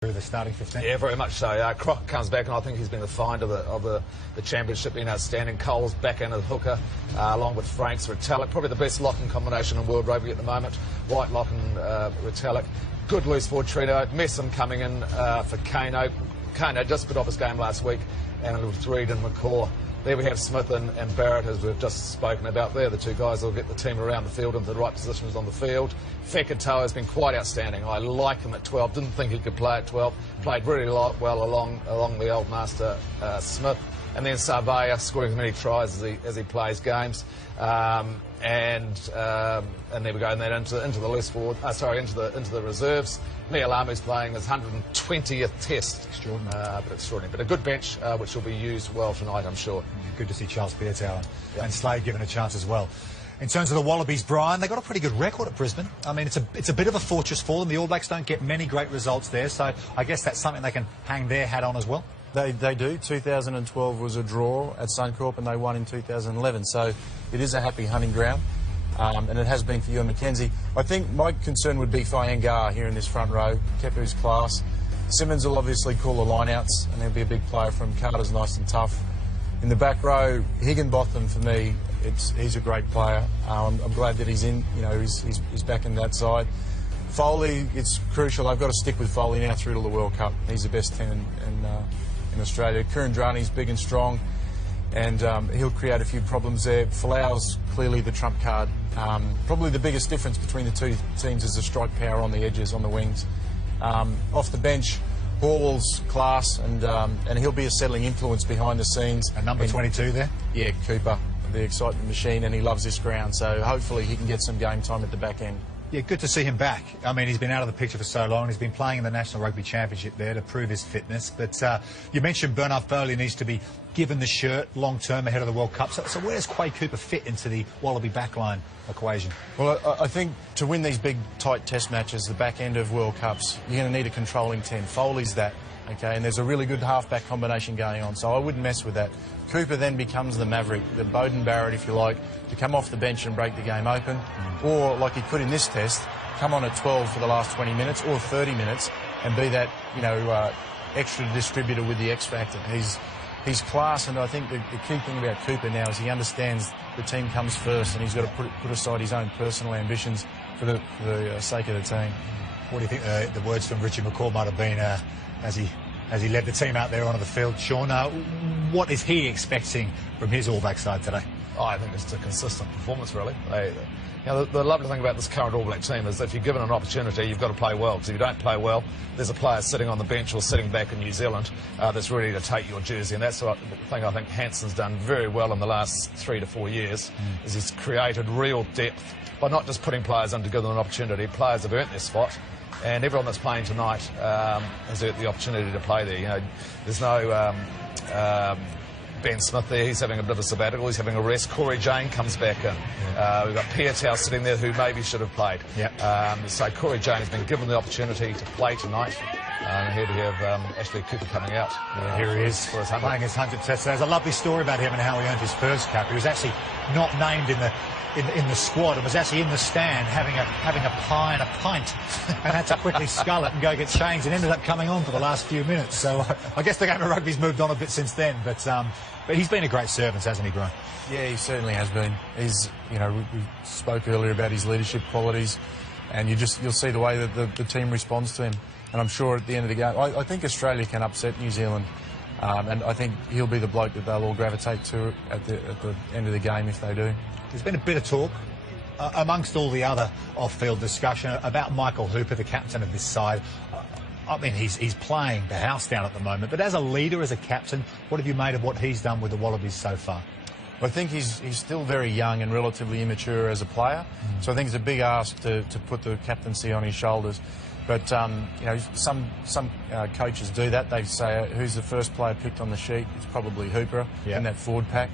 The starting 15. Yeah, very much so. Croc comes back, and I think he's been the find of the championship, been outstanding. Cole's back in as hooker, along with Franks, Retallick, probably the best locking combination in world rugby at the moment. White Lock and Retallick. Good loose forward Trino. Messon coming in for Kano. Kano just put off his game last week, and with Reed and McCaw. There we have Smith and Barrett, as we've just spoken about there. The two guys will get the team around the field into the right positions on the field. Fekitoa has been quite outstanding. I like him at 12. Didn't think he could play at 12. Played really well along the old master Smith. And then Sarvaya scoring as many tries as he plays games. And there we go. And then into the loose forward. Into the reserves. Mialamu's playing his 120th test. Extraordinary. But extraordinary. But a good bench, which will be used well tonight, I'm sure. Good to see Charles Piatow and Slade given a chance as well. In terms of the Wallabies, Brian, they've got a pretty good record at Brisbane. I mean, it's a bit of a fortress for them. The All Blacks don't get many great results there, so I guess that's something they can hang their hat on as well. They do. 2012 was a draw at Suncorp, and they won in 2011. So it is a happy hunting ground, and it has been for Ewan McKenzie. I think my concern would be Fayengar here in this front row. Kepu's class. Simmons will obviously call the lineouts, and he'll be a big player from Carter's nice and tough. In the back row, Higginbotham for me, he's a great player. I'm glad that he's in. You know, he's back in that side. Foley, it's crucial. They've got to stick with Foley now through to the World Cup. He's the best 10 in Australia. Kurandrani's big and strong, and he'll create a few problems there. Folau's clearly the trump card. Probably the biggest difference between the two teams is the strike power on the edges, on the wings. Off the bench, Horwell's class, and he'll be a settling influence behind the scenes. And number 22 there? Yeah, Cooper, the excitement machine, and he loves this ground, so hopefully he can get some game time at the back end. Yeah, good to see him back. I mean, he's been out of the picture for so long. He's been playing in the National Rugby Championship there to prove his fitness. But you mentioned Bernard Foley needs to be given the shirt long-term ahead of the World Cup. So where does Quade Cooper fit into the Wallaby backline equation? Well, I think to win these big, tight test matches, the back end of World Cups, you're going to need a controlling 10. Foley's that, okay? And there's a really good half-back combination going on, so I wouldn't mess with that. Cooper then becomes the maverick, the Bowden Barrett, if you like, to come off the bench and break the game open. Or, like he could in this test, come on at 12 for the last 20 minutes or 30 minutes and be that, you know, extra distributor with the X factor. He's class, and I think the key thing about Cooper now is he understands the team comes first, and he's got to put aside his own personal ambitions for the sake of the team. What do you think the words from Richie McCaw might have been as he led the team out there onto the field? Sean, what is he expecting from his All Black side today? Oh, I think it's a consistent performance, really. You know, the lovely thing about this current All Black team is that if you're given an opportunity, you've got to play well. Because if you don't play well, there's a player sitting on the bench or sitting back in New Zealand that's ready to take your jersey. And that's the thing I think Hanson's done very well in the last 3 to 4 years, is he's created real depth by not just putting players in to give them an opportunity. Players have earned their spot, and everyone that's playing tonight has earned the opportunity to play there. You know, there's no Ben Smith there, he's having a bit of a sabbatical, he's having a rest. Corey Jane comes back in. We've got Piatow sitting there who maybe should have played. So Corey Jane has been given the opportunity to play tonight. Here we have Ashley Cooper coming out. Here he is, for his 100th. playing his 100th test. There's a lovely story about him and how he earned his first cap. He was actually not named in the squad and was actually in the stand having a pie and a pint and had to quickly scull it and go get changed and ended up coming on for the last few minutes. So I guess the game of rugby's moved on a bit since then, but he's been a great servant, hasn't he, Brian? Yeah, he certainly has been. He's, you know, we spoke earlier about his leadership qualities, and you'll see the way that the team responds to him. And I'm sure at the end of the game, I think Australia can upset New Zealand. And I think he'll be the bloke that they'll all gravitate to at the end of the game if they do. There's been a bit of talk amongst all the other off-field discussion about Michael Hooper, the captain of this side. I mean, he's playing the house down at the moment, but as a leader, as a captain, what have you made of what he's done with the Wallabies so far? I think he's still very young and relatively immature as a player, so I think it's a big ask to put the captaincy on his shoulders. But you know, some coaches do that. They say, who's the first player picked on the sheet? It's probably Hooper in that forward pack.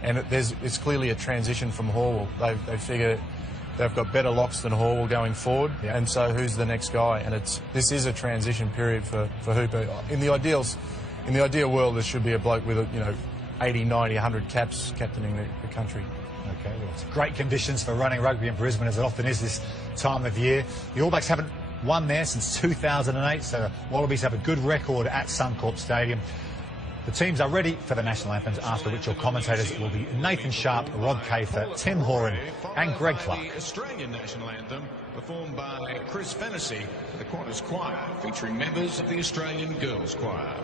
And it's clearly a transition from Horwell. They figure they've got better locks than Horwell going forward, and so who's the next guy? And this is a transition period for Hooper. In the ideal world, there should be a bloke with 80, 90, 100 caps captaining the country. Okay, well, it's great conditions for running rugby in Brisbane, as it often is this time of year. The All Blacks haven't won there since 2008, so the Wallabies have a good record at Suncorp Stadium. The teams are ready for the national anthems, after which your commentators will be Nathan Sharp, Rod Kafer, Tim Horan and Greg Clark. The Australian national anthem performed by Chris Fennessy for the Qantas Choir, featuring members of the Australian Girls Choir.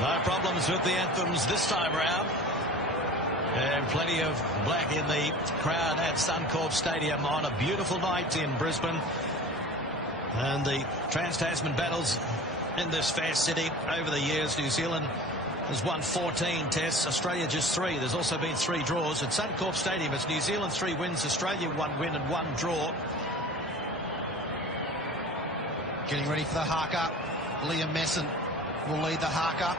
No problems with the anthems this time around. And plenty of black in the crowd at Suncorp Stadium on a beautiful night in Brisbane. And the Trans-Tasman battles in this fair city over the years. New Zealand has won 14 tests, Australia just 3. There's also been 3 draws. At Suncorp Stadium, it's New Zealand 3 wins, Australia 1 win and 1 draw. Getting ready for the haka. Liam Messon will lead the haka.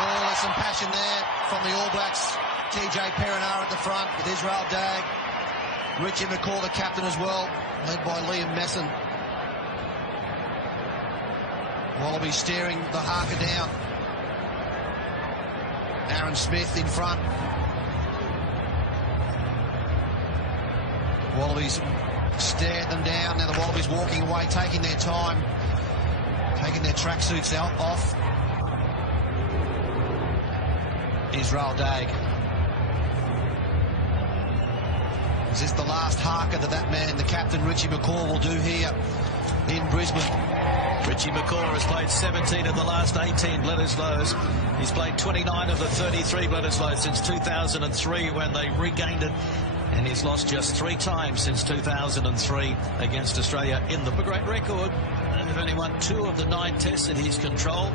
Oh, there's some passion there from the All Blacks. TJ Perenara at the front with Israel Dagg. Richie McCaw, the captain as well, led by Liam Messon. Wallaby steering the haka down. Aaron Smith in front. Wallabies stared them down. Now the Wallabies walking away, taking their time, taking their tracksuits off. Israel Dagg. Is this the last haka that man, the captain Richie McCaw, will do here in Brisbane? Richie McCaw has played 17 of the last 18 Bledisloes. He's played 29 of the 33 Bledisloes since 2003 when they regained it. And he's lost just 3 times since 2003 against Australia in the great record. And they've only won 2 of the 9 tests that he's controlled.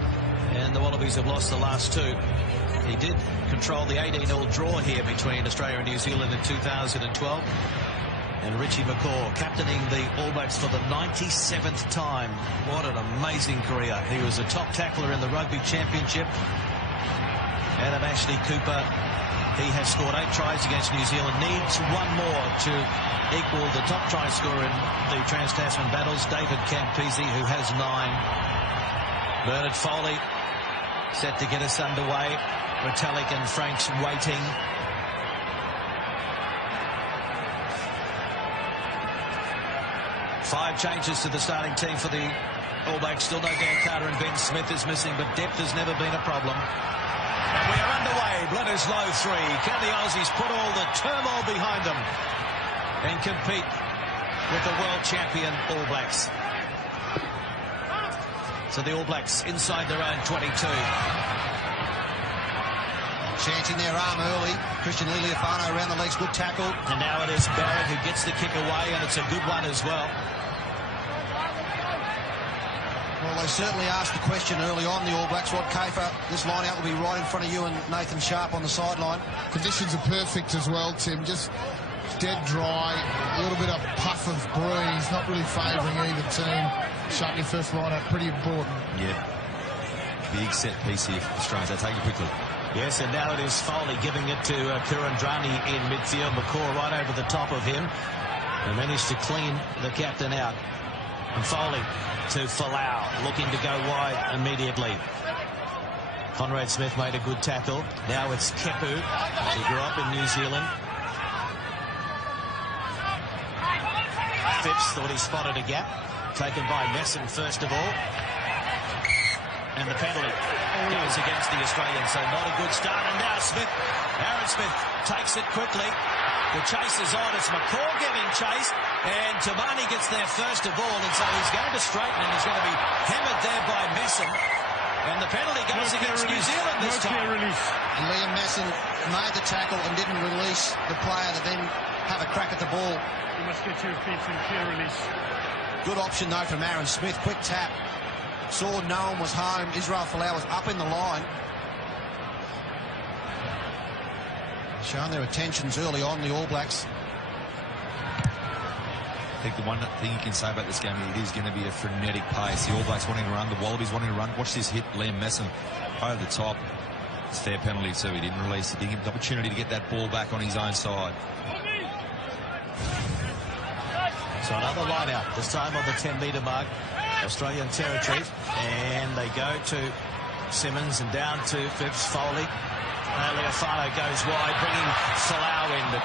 And the Wallabies have lost the last 2. He did control the 18-all draw here between Australia and New Zealand in 2012. And Richie McCaw captaining the All Blacks for the 97th time. What an amazing career. He was a top tackler in the Rugby Championship. Adam Ashley Cooper, he has scored 8 tries against New Zealand. Needs 1 more to equal the top try scorer in the Trans-Tasman battles, David Campese, who has 9. Bernard Foley set to get us underway. Retallick and Franks waiting. Five changes to the starting team for the All Blacks. Still no Dan Carter and Ben Smith is missing, but depth has never been a problem. And we are underway. Bledisloe 3. Can the Aussies put all the turmoil behind them and compete with the world champion All Blacks? So the All Blacks inside their own 22. Chancing their arm early. Christian Lealiifano around the legs. Good tackle. And now it is Barrett who gets the kick away, and it's a good one as well. Well, they certainly asked the question early on, the All Blacks. Rod Kafer, this line-out will be right in front of you and Nathan Sharp on the sideline. Conditions are perfect as well, Tim. Just dead dry, a little bit of puff of breeze, not really favouring either team. Shut your first line-out, pretty important. Yeah. Big set piece here for Australia. They take it quickly. Yes, and now it is Foley giving it to Kurandrani in midfield. McCaw right over the top of him. And managed to clean the captain out. And Foley to Folau, looking to go wide immediately. Conrad Smith made a good tackle. Now it's Kepu, who grew up in New Zealand. Phipps thought he spotted a gap. Taken by Messon first of all. And the penalty goes against the Australians, so not a good start. And now Smith, Aaron Smith takes it quickly. The chase is on. It's McCaw getting chased. And Tamani gets there first of all. And so he's going to straighten and he's going to be hammered there by Messon. And the penalty goes against New Zealand this time. And Liam Messon made the tackle and didn't release the player to then have a crack at the ball. You must get your feet and clear release. Good option though from Aaron Smith. Quick tap. Saw no one was home. Israel Folau was up in the line. Showing their attentions early on, the All Blacks. I think the one thing you can say about this game, it is going to be a frenetic pace. The All Blacks wanting to run, the Wallabies wanting to run. Watch this hit, Liam Messon over the top. It's a fair penalty too. He didn't release it. He didn't give the opportunity to get that ball back on his own side. So another line out, this time on the 10-metre mark, Australian territory. And they go to Simmons and down to Phipps. Foley. Lealiifano goes wide, bringing Folau in, but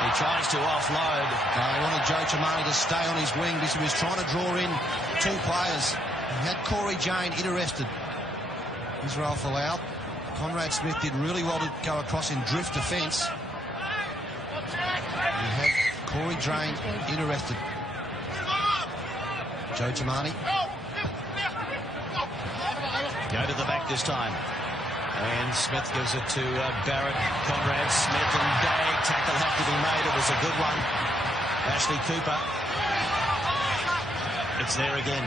he tries to offload. They wanted Joe Tamani to stay on his wing because he was trying to draw in 2 players. He had Corey Jane interested. Israel Folau. Conrad Smith did really well to go across in drift defence. He had Corey Jane interested. Joe Tamani. Go to the back this time. And Smith gives it to Barrett. Conrad Smith and Dagg. Tackle had to be made. It was a good one. Ashley Cooper. It's there again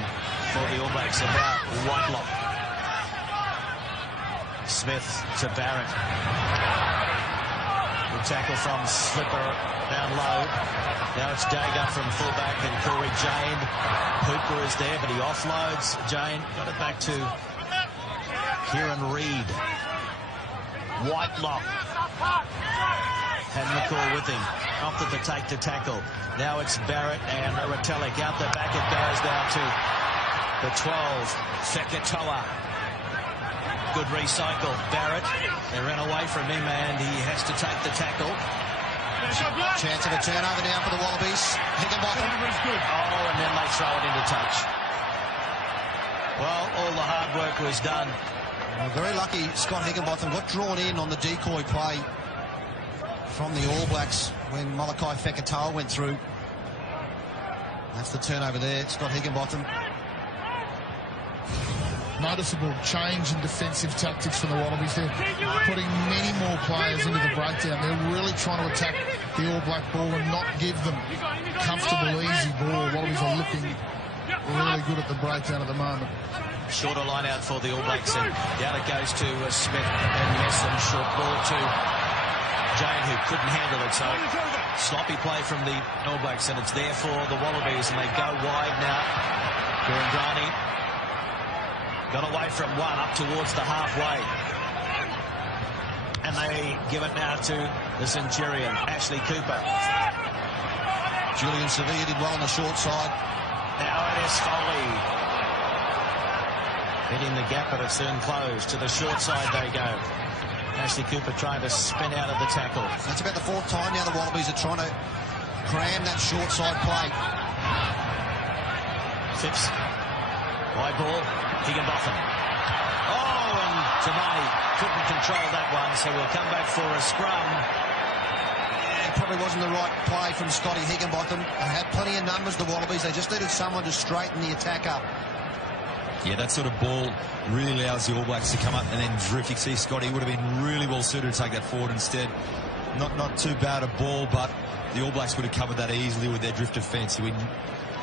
for the All Blacks. About Whitelock. Smith to Barrett. Good tackle from Slipper down low. Now it's Dagg up from fullback and Corey Jane. Hooper is there, but he offloads. Jane got it back to Kieran Reid. Whitelock had McCall with him. Opted to take to tackle. Now it's Barrett and Retallick. Out the back it goes now to the 12. Fekitoa. Good recycle. Barrett. They ran away from him and he has to take the tackle. Chance of a turnover now for the Wallabies. Higginbotham. Oh, and then they throw it into touch. Well, all the hard work was done. Well, very lucky Scott Higginbotham got drawn in on the decoy play from the All Blacks when Malachi Fekitoa went through. That's the turnover there. Scott Higginbotham. Noticeable change in defensive tactics from the Wallabies. They're putting many more players into the breakdown. They're really trying to attack the All Black ball and not give them comfortable, easy ball. Wallabies are looking really good at the breakdown at the moment. Shorter line out for the All Blacks, and down it goes to Smith and Messam. Short ball to Jane, who couldn't handle it. So sloppy play from the All Blacks, and it's there for the Wallabies, and they go wide now. Kurandrani got away from one up towards the halfway, and they give it now to the Centurion, Ashley Cooper. Julian Sevilla did well on the short side. Now it is Foley. Hitting the gap, but it's soon closed. To the short side they go. Ashley Cooper trying to spin out of the tackle. That's about the fourth time now the Wallabies are trying to cram that short side play. Phipps. Wide ball. Higginbotham. Oh, and Tamani couldn't control that one, so we'll come back for a scrum. It probably wasn't the right play from Scotty Higginbotham. They had plenty of numbers, the Wallabies. They just needed someone to straighten the attack up. Yeah, that sort of ball really allows the All Blacks to come up and then drift. You see Scotty would have been really well suited to take that forward instead. Not too bad a ball, but the All Blacks would have covered that easily with their drift defence. We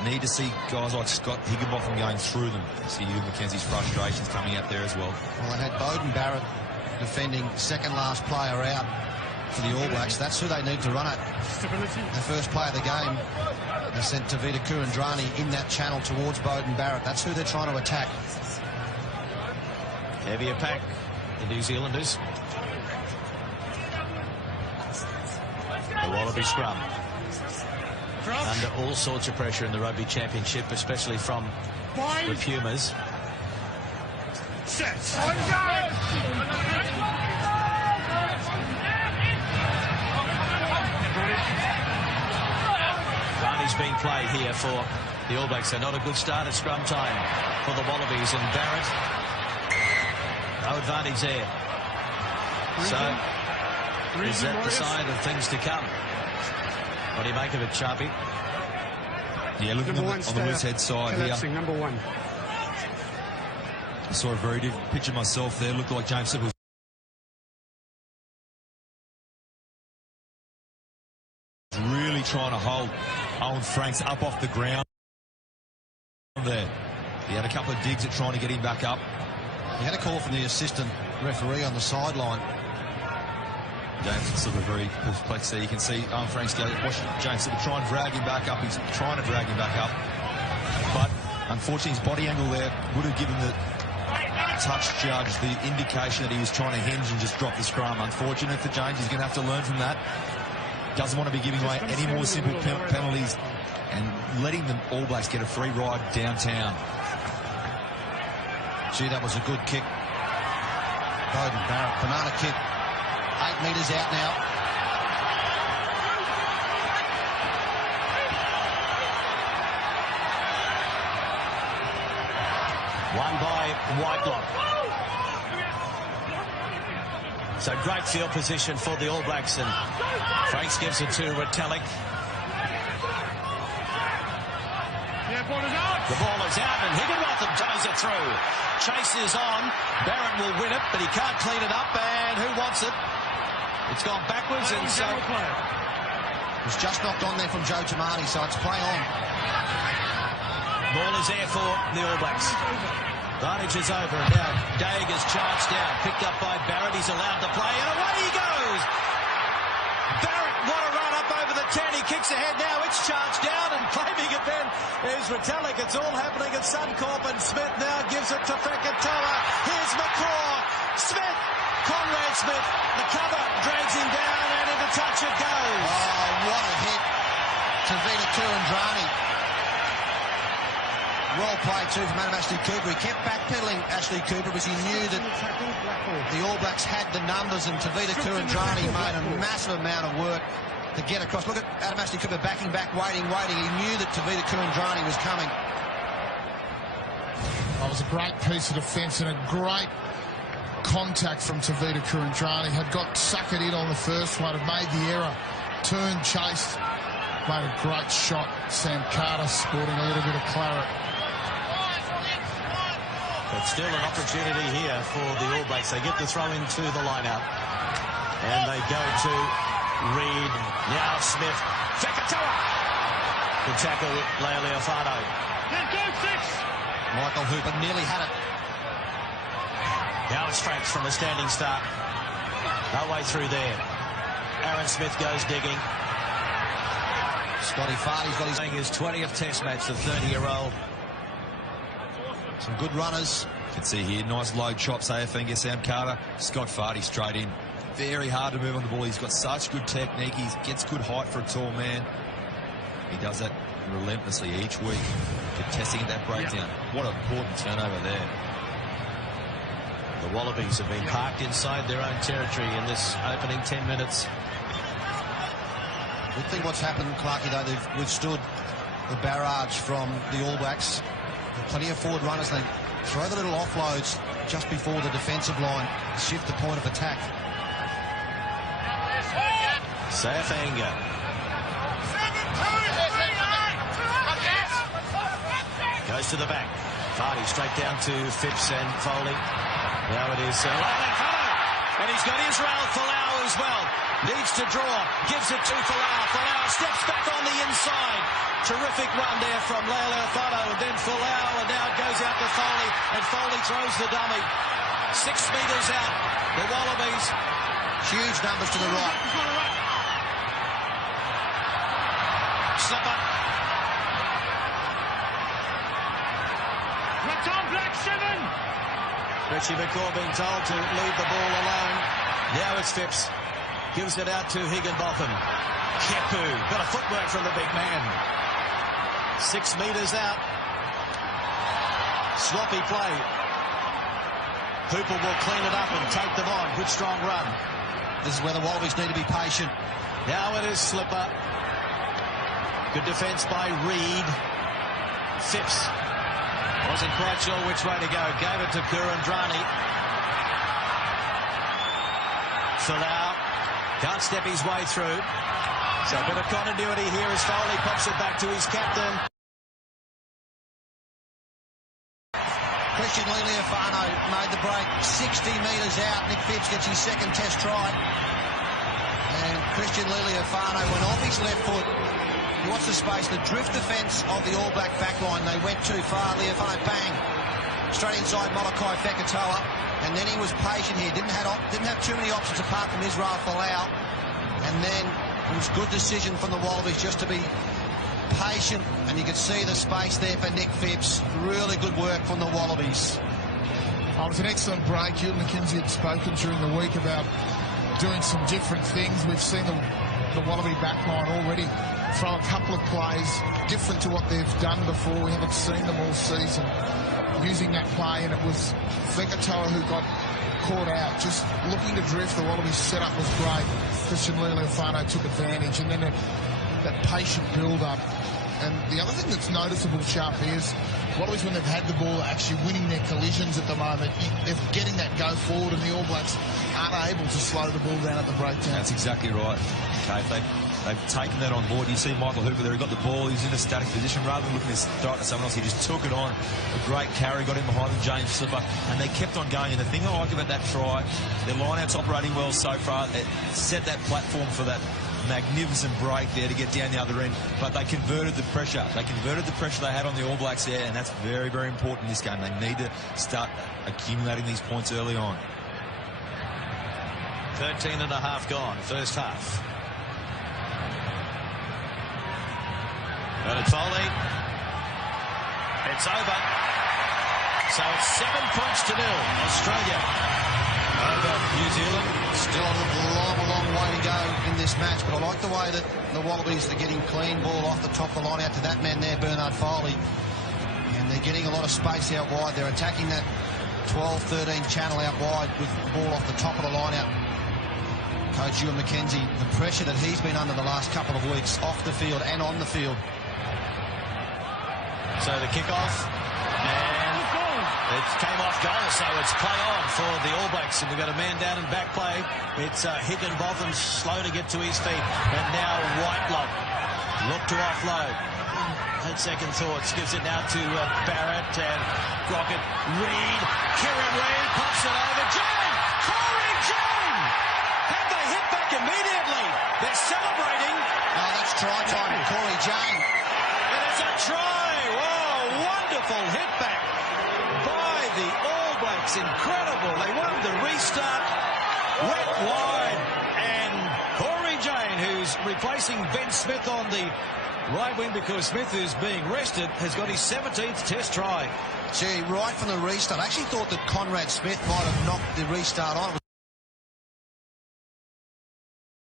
need to see guys like Scott Higginbotham going through them. See Hugh Mackenzie's frustrations coming out there as well. Well, they had Beauden Barrett defending second last player out for the All Blacks. That's who they need to run it. The first play of the game, they sent Tavita Kurandrani in that channel towards Beauden Barrett. That's who they're trying to attack. Heavier pack, the New Zealanders. The Wallaby scrum. Under all sorts of pressure in the Rugby Championship, especially from the Pumas. Rani's being played here for the All Blacks. So not a good start at scrum time for the Wallabies. And Barrett, no advantage there. So is that the sign of things to come? What do you make of it, Sharpie? Yeah, looking on the Wizhead side here. Number one. I saw a very different picture myself there. Looked like James Sipp was really trying to hold Owen Franks up off the ground there. He had a couple of digs at trying to get him back up. He had a call from the assistant referee on the sideline. James is sort of very perplexed there. You can see Owen Franks go, watch James sort of try and drag him back up. He's trying to drag him back up. But unfortunately, his body angle there would have given the touch judge the indication that he was trying to hinge and just drop the scrum. Unfortunate for James. He's going to have to learn from that. Doesn't want to be giving away any more simple penalties and letting the All Blacks get a free ride downtown. Gee, that was a good kick. Beauden Barrett, banana kick. 8 metres out now. One by Whitelock. So great field position for the All Blacks, and Franks gives it to Retallick. The ball is out, and Higginbotham toes it through. Chase is on. Barrett will win it, but he can't clean it up, and who wants it? It's gone backwards, and so It was just knocked on there from Joe Tamani, so it's play on. ball is there for the All Blacks. Advantage is over, and now Daig is charged down, picked up by Barrett. He's allowed to play, and away he goes. Barrett, what a run up over the 10. He kicks ahead now. It's charged down, and claiming it then is Retallick. It's all happening at Suncorp, and Smith now gives it to Fekitoa. Here's McCraw. Smith. Conrad Smith, the cover, drags him down, and into touch it goes. Oh, what a hit to Vita Kurandrani. Well played too from Adam Ashley Cooper. He kept backpedaling Ashley Cooper because he knew that the All Blacks had the numbers, and Tavita Kurandrani made a massive amount of work to get across. Look at Adam Ashley Cooper backing back, waiting. He knew that Tavita Kurandrani was coming. It was a great piece of defence and a great contact from Tavita Kurandrani. Had got suckered in on the first one, had made the error, turned, chased, made a great shot. Sam Carter sporting a little bit of claret. But still an opportunity here for the All Blacks. They get the throw into the line-out. And they go to Reid. Now Smith. Fekatoa. The tackle, Leo Leofano. Michael Hooper nearly had it. Now it's Franks from a standing start. No way through there. Aaron Smith goes digging. Scotty Fardy's got his 20th Test match, the 30-year-old. Some good runners. You can see here, nice low chops, AFN, Sam Carter. Scott Fardy straight in. Very hard to move on the ball. He's got such good technique. He gets good height for a tall man. He does that relentlessly each week, contesting at that breakdown. What an important turnover there. The Wallabies have been parked inside their own territory in this opening 10 minutes. Good thing what's happened, Clarkie, though, they've withstood the barrage from the All Blacks. Plenty of forward runners. They throw the little offloads just before the defensive line, shift the point of attack. Safanga. Goes to the back. Fardy straight down to Phipps and Foley. Now it is and he's got Israel Folau as well. Needs to draw. Gives it to Folau. Folau steps back on the inside. Terrific run there from Leo Leofano, and then Folau, and now it goes out to Foley, and Foley throws the dummy. 6 metres out. The Wallabies. Huge numbers to the right. Slipper. Richie McCaw being told to leave the ball alone. Now it's Phipps. Gives it out to Higginbotham. Kepu. Got a footwork from the big man. 6 metres out. Sloppy play. Hooper will clean it up and take them on. Good strong run. This is where the Wallabies need to be patient. Now it is Slipper. Good defence by Reid. Phipps. Wasn't quite sure which way to go. Gave it to Kurandrani. Folau. Can't step his way through. So a bit of continuity here as Foley pops it back to his captain. Christian Leofano made the break 60 metres out. Nick Phipps gets his second Test try. And Christian Leofano went off his left foot. He wants the space. The drift defence of the All Black backline. They went too far. Leofano, bang. Straight inside Molokai Fekatoa. And then he was patient here. Didn't have too many options apart from Israel Folau. And then it was good decision from the Wallabies just to be patient. And you could see the space there for Nick Phipps. Really good work from the Wallabies. It was an excellent break. Ewan McKenzie had spoken during the week about doing some different things. We've seen the Wallaby backline already throw a couple of plays different to what they've done before. We haven't seen them all season using that play, and it was Fekatoa who got caught out, just looking to drift. The Wallabies setup was great. Christian Leofano took advantage, and then that patient build-up. And the other thing that's noticeable, Sharp, is Wallabies, when they've had the ball, are actually winning their collisions at the moment. They're getting that go forward, and the All Blacks aren't able to slow the ball down at the breakdown. That's exactly right, Kate. They've taken that on board. You see Michael Hooper there, he got the ball, he's in a static position. Rather than looking to throw it to someone else, he just took it on. A great carry, got in behind him, James Slipper, and they kept on going. And the thing I like about that try, their line-out's operating well so far. It set that platform for that magnificent break there to get down the other end, but they converted the pressure. They converted the pressure they had on the All Blacks there, and that's very, very important in this game. They need to start accumulating these points early on. 13 and a half gone, first half. Bernard Foley. It's over. So it's 7 points to 0. Australia over New Zealand. this match, but I like the way that the Wallabies are getting clean ball off the top of the line out to that man there, Bernard Foley. And they're getting a lot of space out wide. They're attacking that 12-13 channel out wide with the ball off the top of the line out. Coach Ewan McKenzie, the pressure that he's been under the last couple of weeks off the field and on the field. So the kick-off, and it came off goal, so it's play on for the All Blacks, and we've got a man down in back play. It's Higginbotham, slow to get to his feet, and now Whitelock, look to offload. Had second thoughts, gives it now to Barrett and Crockett. Reid, Kieran Reid pops it over. Jane! Corey Jane! Have they hit back immediately? They're celebrating. Oh, that's try time, Corey Jane. It is a try. Whoa, wonderful hit back by the All Blacks. Incredible. They won the restart. Went wide. And Corey Jane, who's replacing Ben Smith on the right wing because Smith, who's being rested, has got his 17th test try. Gee, right from the restart. I actually thought that Conrad Smith might have knocked the restart on.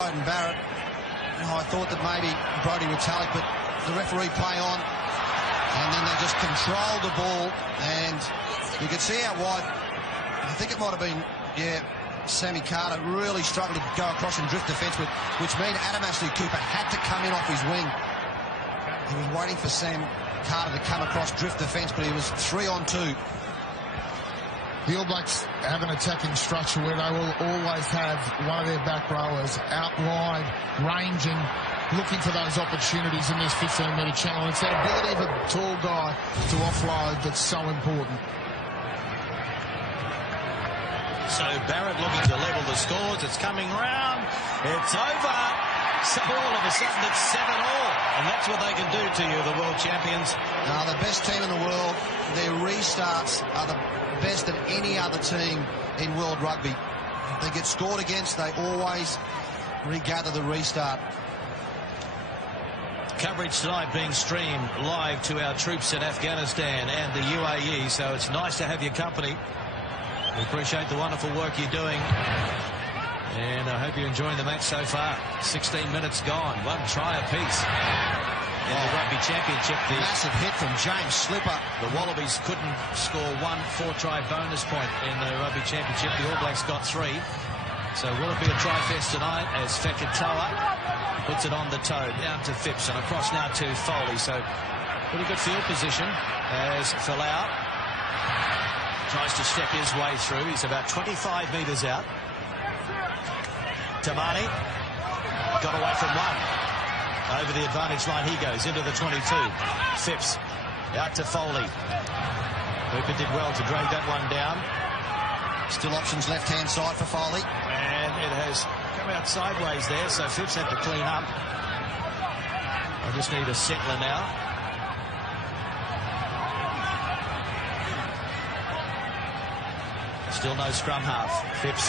And Barrett. I thought that maybe Brodie Retallick, but the referee play on. And then they just controlled the ball. And you could see out wide, I think it might have been, Sammy Carter really struggled to go across and drift defence, which meant Adam Ashley Cooper had to come in off his wing. He was waiting for Sam Carter to come across drift defence, but he was 3-on-2. The All Blacks have an attacking structure where they will always have one of their back rowers out wide, ranging, looking for those opportunities in this 15-metre channel. It's that ability of a tall guy to offload that's so important. So Barrett looking to level the scores. It's coming round. It's over. So all of a sudden it's 7-all. And that's what they can do to you, the world champions. Now, the best team in the world, their restarts are the best than any other team in world rugby. If they get scored against, they always regather the restart. Coverage tonight being streamed live to our troops in Afghanistan and the UAE, so it's nice to have your company. We appreciate the wonderful work you're doing. And I hope you're enjoying the match so far. 16 minutes gone. One try apiece. In the Rugby Championship, the massive hit from James Slipper. The Wallabies couldn't score one 4-try bonus point in the Rugby Championship. The All Blacks got 3. So will it be a try fest tonight as Fekitoa puts it on the toe down to Phipps and across now to Foley. So pretty good field position as Folau tries to step his way through. He's about 25 metres out. Tamani got away from one. Over the advantage line he goes into the 22. Phipps out to Foley. Hooper did well to drag that one down. Still options left-hand side for Foley. And it has come out sideways there, so Phipps had to clean up. I just need a settler now. Still no scrum half. Phipps.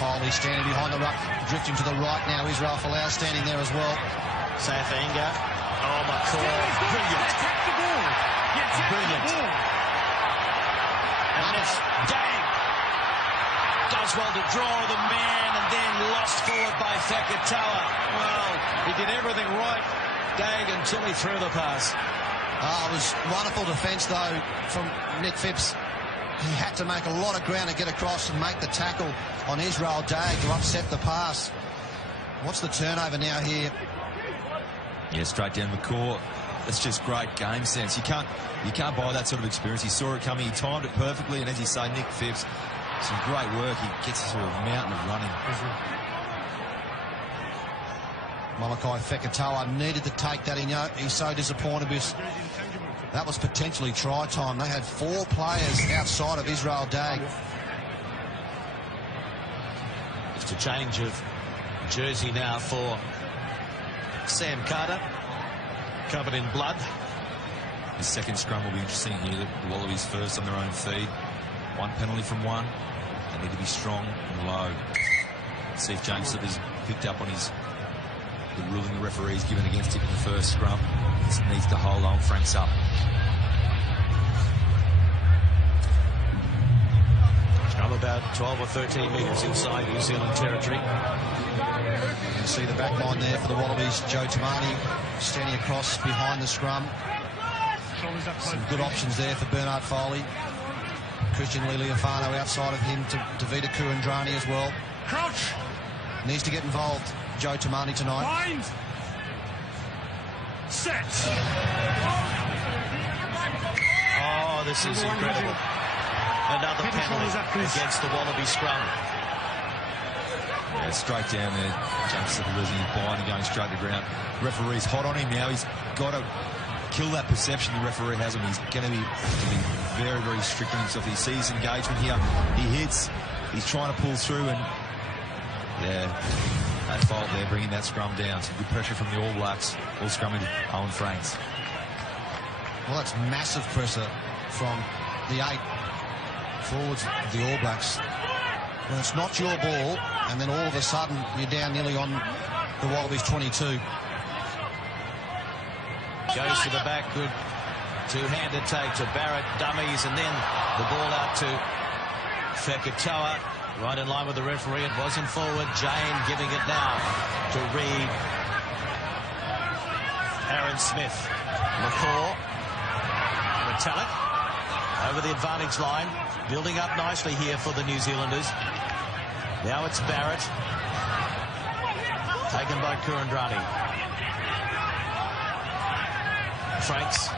Foley standing behind the ruck, drifting to the right now. Israel Folau standing there as well. Safanga. Oh, McCall. Brilliant. Brilliant. And this Dag does well to draw the man and then lost forward by Fekitoa. Well, he did everything right, Dag, until he threw the pass. It was wonderful defence, though, from Nick Phipps. He had to make a lot of ground to get across and make the tackle on Israel Dag to upset the pass. What's the turnover now here? Yeah, straight down McCaw. That's just great game sense. You can't buy that sort of experience. He saw it coming, he timed it perfectly, and as you say, Nick Phipps, some great work. He gets to a mountain of running. Malachi Fekitoa needed to take that. He's so disappointed because that was potentially try time. They had 4 players outside of Israel Dag. Just a change of jersey now for Sam Carter, covered in blood. His second scrum will be interesting here. The Wallabies first on their own feed. 1 penalty from 1. They need to be strong and low. Let's see if James Slipper's picked up on the ruling the referee's given against him in the first scrum. He needs to hold on. Frank's up. Scrum from about 12 or 13 metres inside New Zealand territory. You can see the back line there for the Wallabies. Joe Tamani standing across behind the scrum. Some good options there for Bernard Foley. Christian Lealiifano outside of him to Davida Kurandrani as well. Crouch. Needs to get involved, Joe Tamani tonight. Bind. Set. Oh, this is incredible. Another penalty against the Wallaby scrum. Yeah, straight down there. James losing his bind and going straight to ground. Referee's hot on him now. He's got to kill that perception the referee has him. He's going to be very, very strict on himself. He sees engagement here. He hits. He's trying to pull through and yeah, that fault there, bringing that scrum down. Some good pressure from the All Blacks. All scrumming Owen Franks. Well, that's massive pressure from the 8 forwards of the All Blacks. When it's not your ball, and then all of a sudden you're down nearly on the Wallabies 22. Goes to the back, good two-handed take to Barrett, dummies, and then the ball out to Fekitoa. Right in line with the referee, it wasn't forward. Jane giving it now to Reid. Aaron Smith. McCaw. Metallic. Over the advantage line. Building up nicely here for the New Zealanders. Now it's Barrett. Taken by Kurandrani. Franks.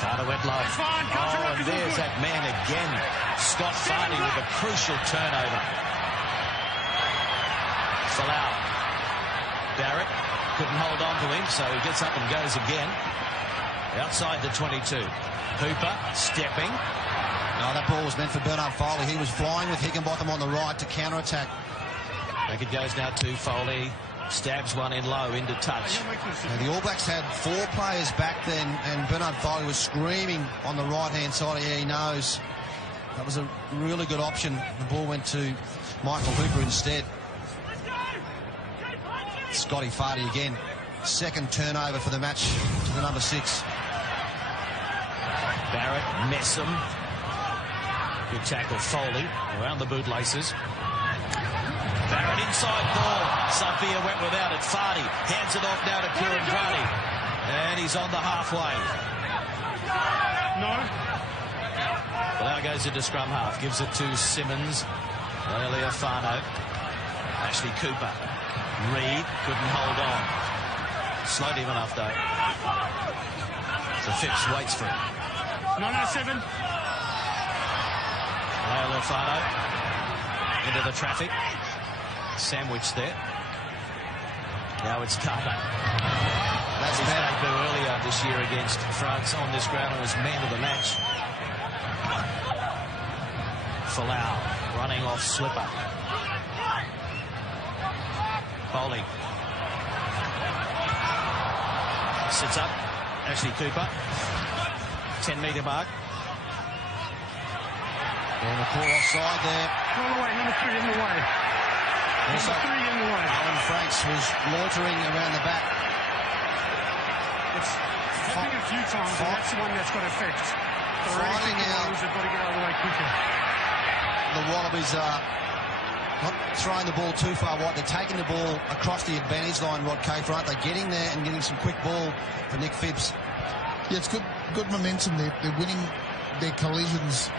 Carter went low. Oh, and there's that man again. Scott Fardy with a crucial turnover. Folau. Barrett couldn't hold on to him, so he gets up and goes again. Outside the 22. Hooper stepping. No, that ball was meant for Bernard Foley. He was flying with Higginbotham on the right to counter-attack. Back it goes now to Foley. Stabs one in low, into touch. Now, the All Blacks had 4 players back then, and Bernard Foley was screaming on the right-hand side. Yeah, he knows. That was a really good option. The ball went to Michael Hooper instead. Scotty Fardy again. Second turnover for the match to the number 6. Barrett, Messam. Good tackle, Foley, around the bootlaces. Barrett inside ball. Safia went without it. Fardy hands it off now to Kurandrani. And he's on the halfway. No. Well, now goes into scrum half. Gives it to Simmons. Lealiifano. Ashley Cooper. Reid couldn't hold on. Slowed him enough, though. So Phipps waits for it. 907. Lealiifano into the traffic. Sandwich there. Now it's Carter. That's his debut earlier this year against France on this ground and was man of the match. Folau running off slipper. Foley. Sits up. Ashley Cooper. 10-metre mark. And a call offside there. All the way, number 3 in the way. Also, Number 3 in the way. Owen Franks was loitering around the back. It's happening a few times, and that's the one that's got effect. The Finding out Wallabies have got to get out of the way quicker. The Wallabies are not throwing the ball too far wide. They're taking the ball across the advantage line, Rod Cafer, aren't they? Getting there and getting some quick ball for Nick Phipps. Yeah, it's good momentum. They're winning their collisions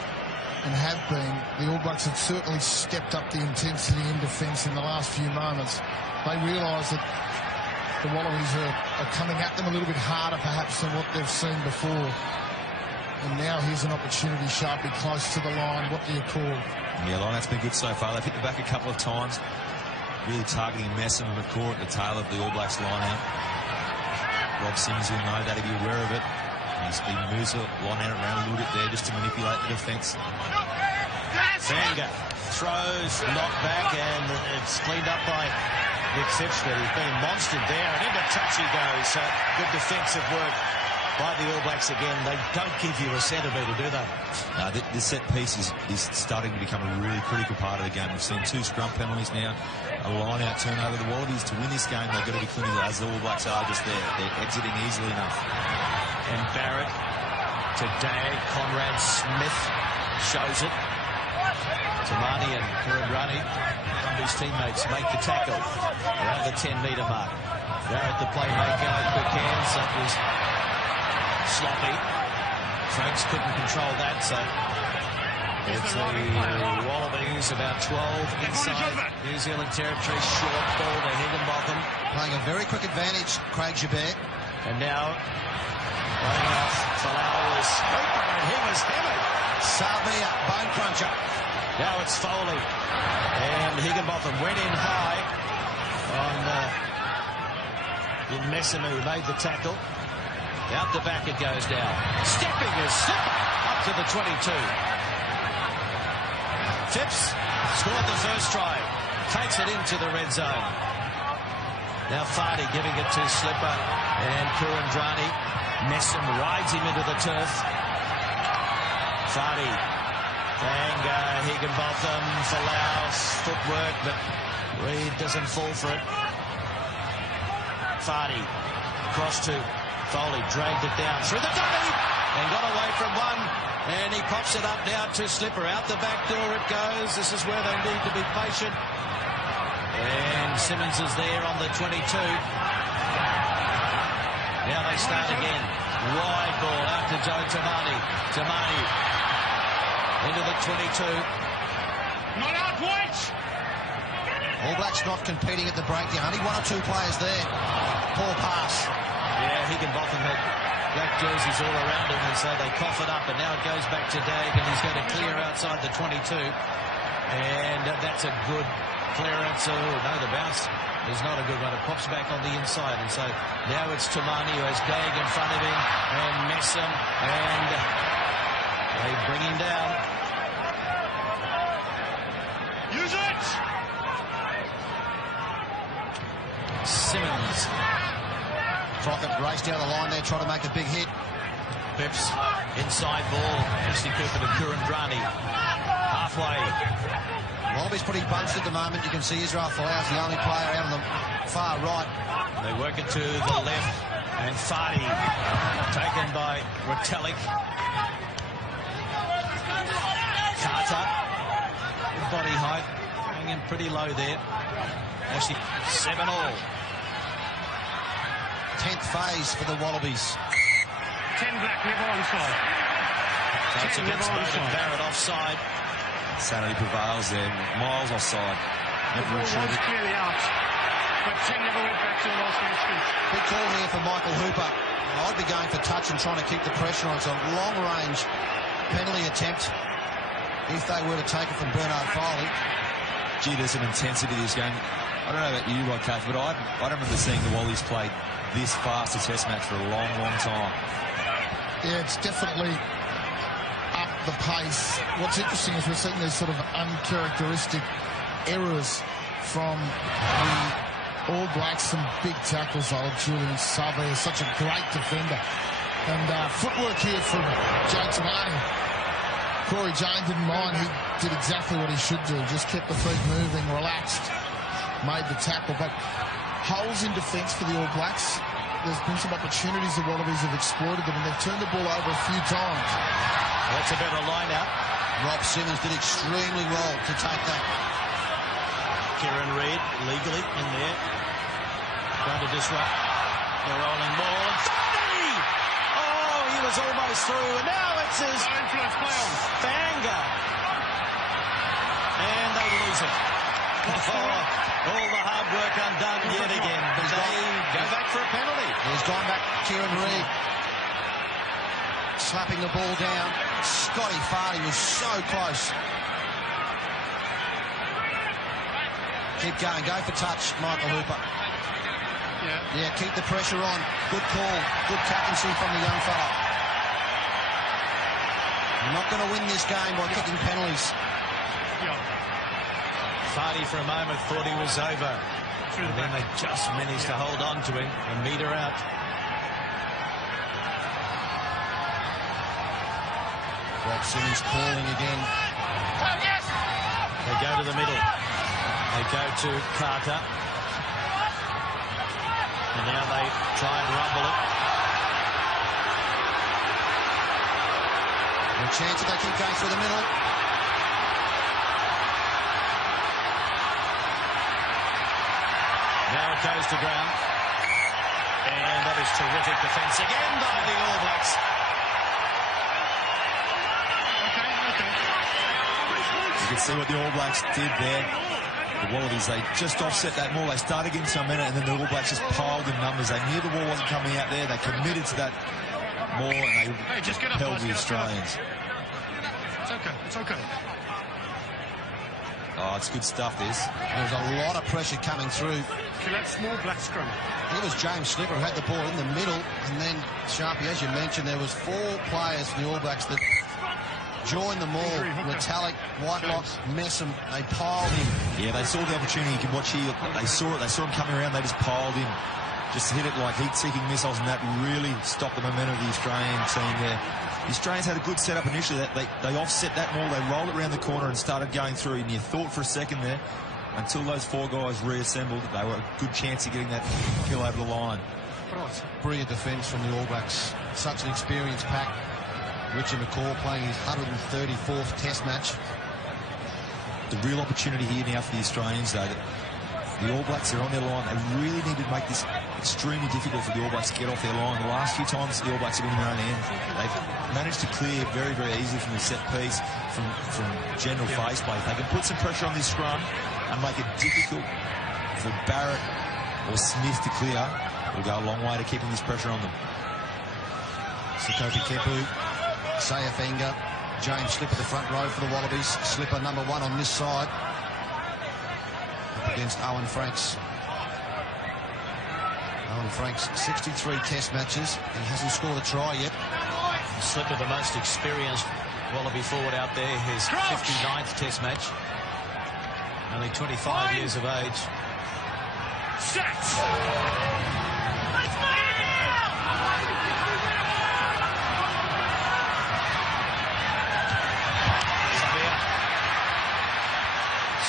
and have been. The All Blacks have certainly stepped up the intensity in defence in the last few moments. They realise that the Wallabies are coming at them a little bit harder perhaps than what they've seen before. And now here's an opportunity sharply close to the line. What do you call? Yeah, line-out's been good so far. They've hit the back a couple of times, really targeting Messam and McCaw at the tail of the All Blacks line-out. Rob Simmons will know that, he'll be aware of it. He moves the line-out around a little bit there just to manipulate the defence. Fanga throws, knocked back, and it's cleaned up by Nick Phipps, but he's been monstered there, and into touch he goes. Good defensive work by the All Blacks again. They don't give you a centimetre, do they? No, the set piece is starting to become a really critical part of the game. We've seen 2 scrum penalties now, a line-out turnover. The Wallabies, to win this game, they've got to be clinical, as the All Blacks are just there. They're exiting easily enough. And Barrett to Dag. Conrad Smith shows it. Tamani and Kurundrani, his teammates, make the tackle around the 10-metre mark. Garrett, the playmaker, quick hands. That was sloppy. Franks couldn't control that, so it's the Wallabies about 12 inside New Zealand territory. Short ball to Higginbotham. Playing a very quick advantage, Craig Gibert. And now running off, Falau was open and he was hammered. Sabia, bone cruncher. Now it's Foley. And Higginbotham went in high on Messam, who made the tackle. Out the back it goes down. Stepping his slipper up to the 22. Phipps scored the first try. Takes it into the red zone. Now Fardy giving it to Slipper and Kurandrani. Messam rides him into the turf. Fardy. Bang, Higginbotham, Falau's footwork, but Reid doesn't fall for it. Fardy across to Foley, dragged it down through the dummy and got away from one, and he pops it up now to Slipper. Out the back door it goes. This is where they need to be patient. And Simmons is there on the 22. Now they start again. Wide ball out to Joe Tamani. Tamani into the 22. Not out, White! All Blacks not competing at the breakdown. Only one or two players there. Poor pass. Yeah, Higginbotham had black jerseys all around him, and so they cough it up, and now it goes back to Dag, and he's going to clear outside the 22. And that's a good clearance. Oh, no, the bounce is not a good one. It pops back on the inside, and so now it's Tamani who has Dag in front of him, and Messam, and they bring him down. Use it! Simmons. Crockett raced down the line there, trying to make a big hit. Phipps, inside ball. Christy Cooper to Kurandrani. Halfway. Wallabies pretty bunched at the moment. You can see Israel Folau's the only player out on the far right. They work it to the left. And Fardy taken by Retallick. Carter. Good body height. Hanging pretty low there. Actually, 7-all. 10th phase for the Wallabies. 10 Black, never onside. So it's against Barrett offside. Sanity prevails there. Miles offside. The ball was clearly out, but 10 never went back to the last man's feet. Big call here for Michael Hooper. I'd be going for touch and trying to keep the pressure on. It's a long-range penalty attempt if they were to take it from Bernard Foley. Gee, there's an intensity to this game. I don't know about you, Rod Cath, but I don't remember seeing the Wallabies play this fast a test match for a long, long time. Yeah, it's definitely up the pace. What's interesting is we're seeing these sort of uncharacteristic errors from the All Blacks. Some big tackles. Julian Sabe is such a great defender. And footwork here from Joe Tamani. Corey Jane didn't mind. He did exactly what he should do. Just kept the feet moving, relaxed, made the tackle. But holes in defence for the All Blacks. There's been some opportunities the Wallabies have exploited them, and they've turned the ball over a few times. That's a better line out. Rob Simmons did extremely well to take that. Kieran Reid legally in there. Trying to disrupt the rolling ball. And Fardy! Oh, he was almost through, and now it's his Banga. And they lose it. All the hard work undone yet again. But they go back for a penalty. He's gone back, Kieran Reid. Slapping the ball down. Scotty Fardy was so close. Keep going. Go for touch, Michael Hooper. Yeah, keep the pressure on. Good call. Good captaincy from the young fella. You're not going to win this game by kicking penalties. Fardy for a moment thought he was over. And then they just managed to hold on to him and meter out. Rob Simmons calling again. They go to the middle. They go to Carter. And now they try and rumble it. A chance that they keep going through the middle. Now it goes to ground. And that is terrific defence again by the All Blacks. You can see what the All Blacks did there. The Wallabies, they just offset that more. They started getting some minute, and then the All Blacks just piled in numbers. They knew the ball wasn't coming out there. They committed to that more, and they held the Australians. It's okay. It's okay. Oh, it's good stuff, this. There's a lot of pressure coming through. Kill that small black scrum. It was James Slipper who had the ball in the middle, and then Sharpie, as you mentioned, there was 4 players from the All Blacks that joined the maul. Metallic, Whitelock, Messam, they piled in. Yeah, they saw the opportunity. You can watch here. They saw it. They saw him coming around. They just piled in. Just hit it like heat-seeking missiles, and that really stopped the momentum of the Australian team there. The Australians had a good setup initially. They offset that maul. They rolled it around the corner and started going through. And you thought for a second there, until those 4 guys reassembled, they were a good chance of getting that kill over the line. Brilliant defence from the All Blacks. Such an experienced pack. Richie McCaw playing his 134th Test match. The real opportunity here now for the Australians, though, that the All Blacks are on their line. They really need to make this extremely difficult for the All Blacks to get off their line. The last few times the All Blacks have been in their own end, they've managed to clear very, very easily from the set piece, from general face play. If they can put some pressure on this scrum and make it difficult for Barrett or Smith to clear, it'll go a long way to keeping this pressure on them. Sikopi Kepu, Sayafenga, James Slipper the front row for the Wallabies. Slipper number 1 on this side. Up against Owen Franks. Owen Franks, 63 Test matches. He hasn't scored a try yet. Slipper, the most experienced Wallaby forward out there, his 59th Test match. Only 25 years of age.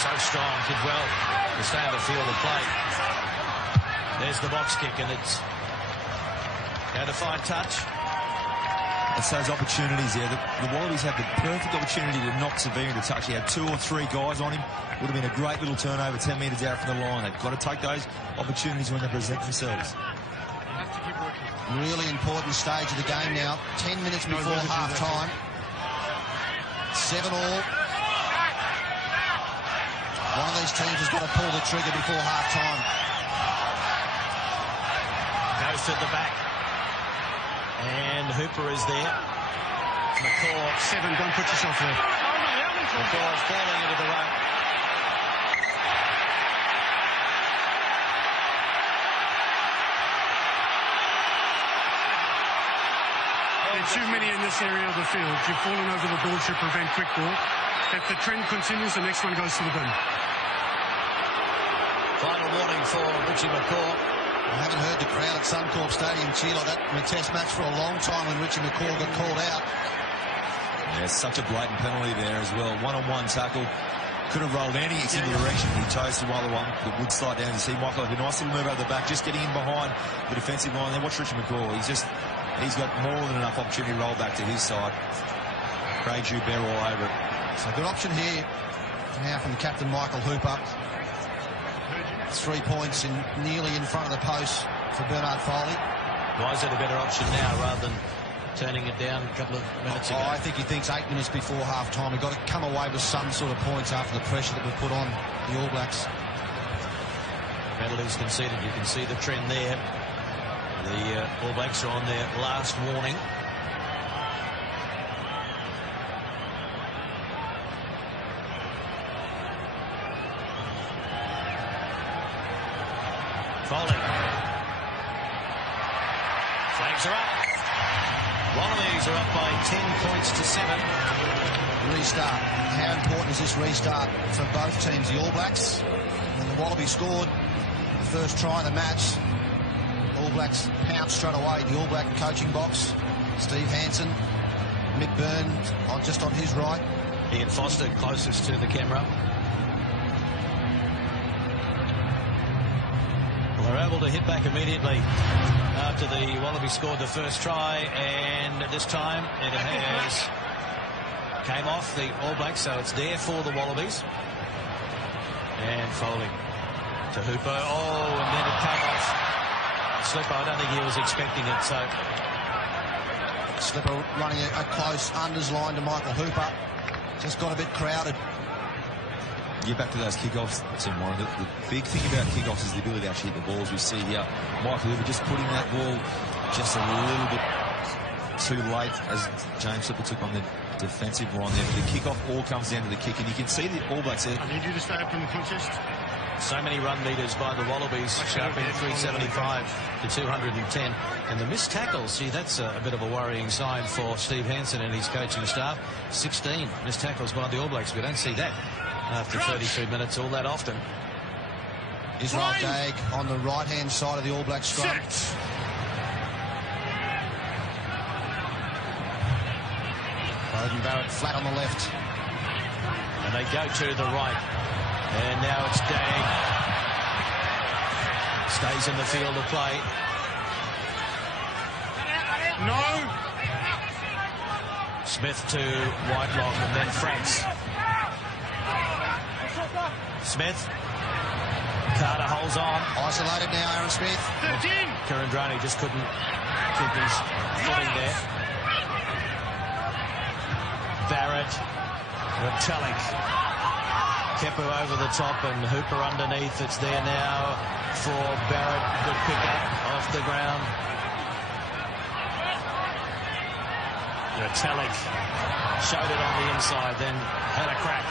So strong, did well to stay on the field of play. There's the box kick, and it's going to find touch. It's those opportunities there. The Wallabies had the perfect opportunity to knock Severe into touch. He had 2 or 3 guys on him. Would have been a great little turnover 10 metres out from the line. They've got to take those opportunities when they present themselves. Really important stage of the game now. 10 minutes before half-time. 7-all. One of these teams has got to pull the trigger before half-time. Goes to the back. And Hooper is there. McCaw. 7, don't put yourself there. McCaw falling into the run. There are too many in this area of the field. You've fallen over the ball to prevent quick ball. If the trend continues, the next one goes to the bin. Final warning for Richie McCaw. I haven't heard the crowd at Suncorp Stadium cheer like that in a Test match for a long time when Richie McCaw got called out. Yeah, such a blatant penalty there as well. One-on-one tackle. Could have rolled any single direction. He chose to roll the one that would slide down. You see Michael have a nice little move over the back, just getting in behind the defensive line. Then watch Richie McCaw. He's got more than enough opportunity to roll back to his side. Craig Joubert all over it. So good option here now from Captain Michael Hooper. 3 points nearly in front of the post for Bernard Foley. Why is that a better option now rather than turning it down a couple of minutes ago? I think he thinks 8 minutes before half-time. We've got to come away with some sort of points after the pressure that we put on the All Blacks. Penalties conceded. You can see the trend there. The All Blacks are on their last warning. Foley. Flags are up. Wallabies are up by 10 points to 7. Restart. How important is this restart for both teams? The All Blacks, when the Wallabies scored the first try of the match, All Blacks pounced straight away. The All Black coaching box. Steve Hansen, Mick Byrne just on his right. Ian Foster closest to the camera. Well, they're able to hit back immediately after the Wallabies scored the first try, and this time it has came off the All Blacks, so it's there for the Wallabies. And Foley to Hooper. Oh, and then it came off. Slipper, I don't think he was expecting it, so... Slipper running a close unders line to Michael Hooper. Just got a bit crowded. Get back to those kickoffs, Tim Warren. The big thing about kickoffs is the ability to actually hit the balls. We see here Michael Hooper just putting that ball just a little bit too late as James Slipper took on the defensive line there. But the kickoff all comes down to the kick, and you can see the All Blacks there. I need you to stay up in the contest. So many run meters by the Wallabies, sharping 375 to 210. And the missed tackles, see, that's a bit of a worrying sign for Steve Hansen and his coaching staff. 16 missed tackles by the All Blacks. We don't see that after 33 minutes all that often. Israel Dagg on the right-hand side of the All Black scrum. Bowden Barrett flat on the left. And they go to the right. And now it's Dagg. Stays in the field of play. No. Smith to Whitelock and then Franks. Smith. Carter holds on. Isolated now, Aaron Smith. 13. Kurandrani just couldn't keep his footing there. Barrett. Retallick. Kepu over the top and Hooper underneath. It's there now for Barrett. Good pick up off the ground. Retallick showed it on the inside, then had a crack.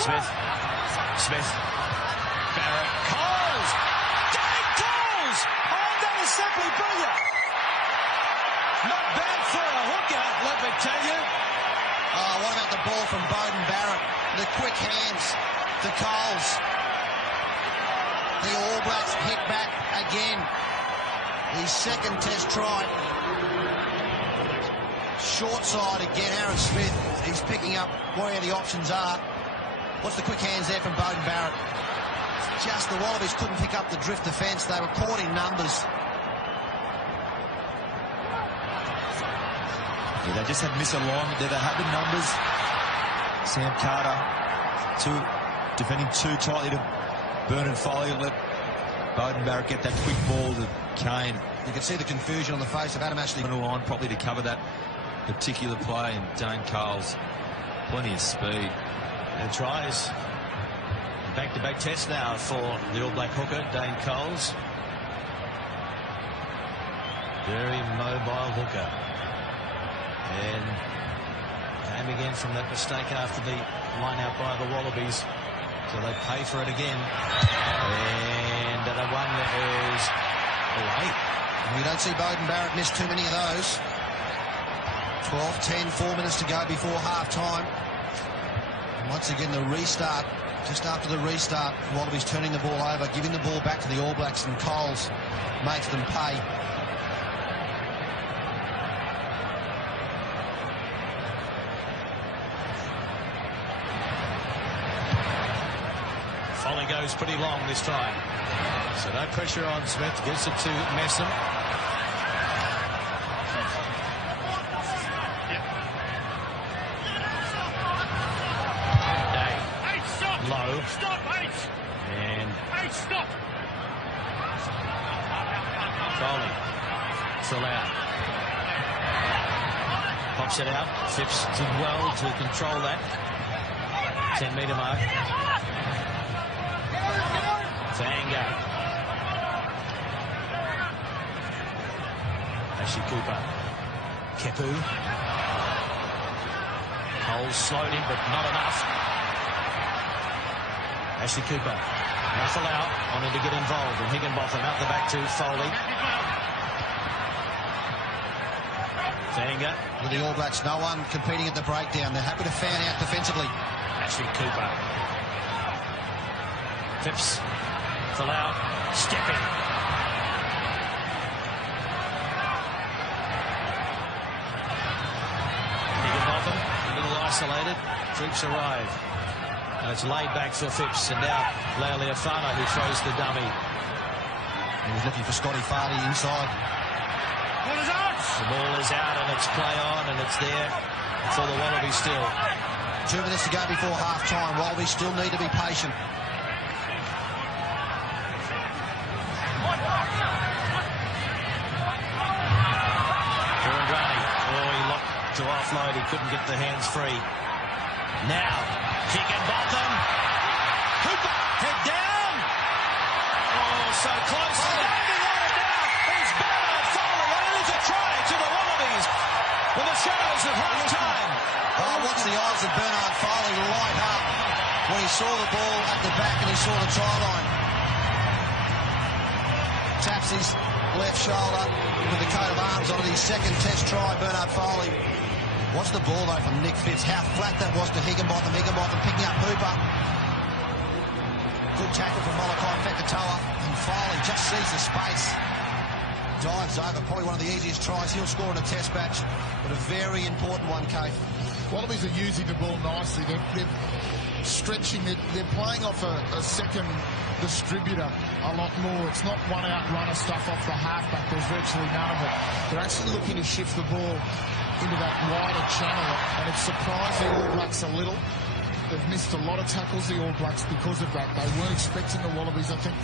Smith. Barrett. Coles! Dave Coles! Oh, that is simply brilliant. Not bad for a hooker, let me tell you. Oh, what about the ball from Bowden Barrett? The quick hands to Coles. The All Blacks hit back again. His second test try. Short side again, Aaron Smith. He's picking up where the options are. What's the quick hands there from Bowden Barrett? Just the Wallabies couldn't pick up the drift defence. They were caught in numbers. Yeah, they just had misalignment there. They had the numbers. Sam Carter defending too tightly to Bernard Foley. Let Bowden Barrett get that quick ball to Kane. You can see the confusion on the face of Adam Ashley. On the line properly to cover that particular play, and Dane Coles, plenty of speed. And tries. Back-to-back test now for the All Black hooker, Dane Coles. Very mobile hooker. And came again from that mistake after the line-out by the Wallabies. So they pay for it again. And the one is away. You don't see Bowden Barrett miss too many of those. 12-10, 4 minutes to go before half-time. Once again, the restart. Just after the restart, Wallabies turning the ball over, giving the ball back to the All Blacks, and Coles makes them pay. Foley goes pretty long this time. So no pressure on Smith. Gives it to Messam. Low. Stop, H. And H, stop. Foley. Full out. Pops it out. Phipps did well to control that. 10-metre mark. Fanga. Ashley Cooper. Kepu. Coles slowed him, but not enough. Ashley Cooper, Russell out, wanted to get involved, and Higginbotham out the back to Foley. Fanga. With the All Blacks, no one competing at the breakdown. They're happy to fan out defensively. Ashley Cooper. Phipps, full out, stepping. Higginbotham, a little isolated. Troops arrive. And it's laid back for Phipps, and now Lealiafana who throws the dummy. He was looking for Scotty Fardy inside. The ball is out and it's play on and it's there for the Wallabies still. 2 minutes to go before half-time. Wallabies still need to be patient. To offload, he couldn't get the hands free. Now, Higginbotham. Hooper, head down. Oh, so close. Oh, Davey got it now. It's Bernard Foley, only to try to the Wallabies with the shadows of half-time. Oh, what's the odds of Bernard Foley light up when he saw the ball at the back and he saw the try line? Taps his left shoulder with the coat of arms on his second test try, Bernard Foley. Watch the ball, though, from Nick Phipps. How flat that was to Higginbotham. Higginbotham picking up Hooper. Good tackle from Molokai Fekatoa. And Foley just sees the space. Dives over. Probably one of the easiest tries he'll score in a test match. But a very important one, Kate. Wallabies are using the ball nicely. They're stretching it. They're playing off a second distributor a lot more. It's not one-out runner stuff off the halfback. There's virtually none of it. They're actually looking to shift the ball into that wider channel, and it's surprised the All Blacks a little. They've missed a lot of tackles, the All Blacks, because of that. They weren't expecting the Wallabies, I think,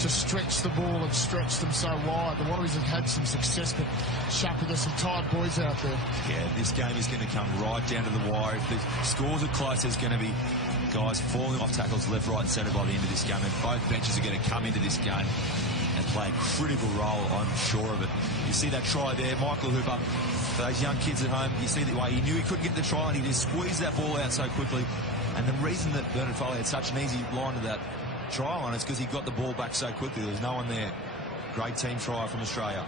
to stretch the ball and stretch them so wide. The Wallabies have had some success, but Sharpie, there's some tired boys out there. Yeah, this game is going to come right down to the wire. If the scores are close, there's going to be guys falling off tackles left, right and centre by the end of this game, and both benches are going to come into this game and play a critical role, I'm sure of it. You see that try there, Michael Hooper. For those young kids at home, you see the way he knew he couldn't get the try and he just squeezed that ball out so quickly. And the reason that Bernard Foley had such an easy line to that try line is because he got the ball back so quickly. There was no one there. Great team try from Australia.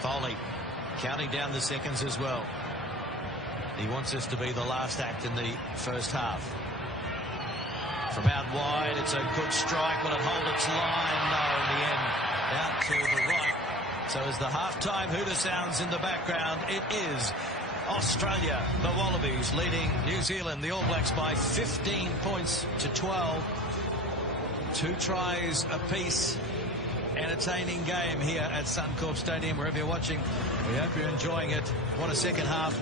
Foley counting down the seconds as well. He wants this to be the last act in the first half. From out wide, it's a good strike. Will it hold its line? No, in the end, out to the right. So as the half-time hooter sounds in the background, it is Australia, the Wallabies, leading New Zealand, the All Blacks, by 15 points to 12. 2 tries apiece. Entertaining game here at Suncorp Stadium. Wherever you're watching, we hope you're enjoying it. What a second half.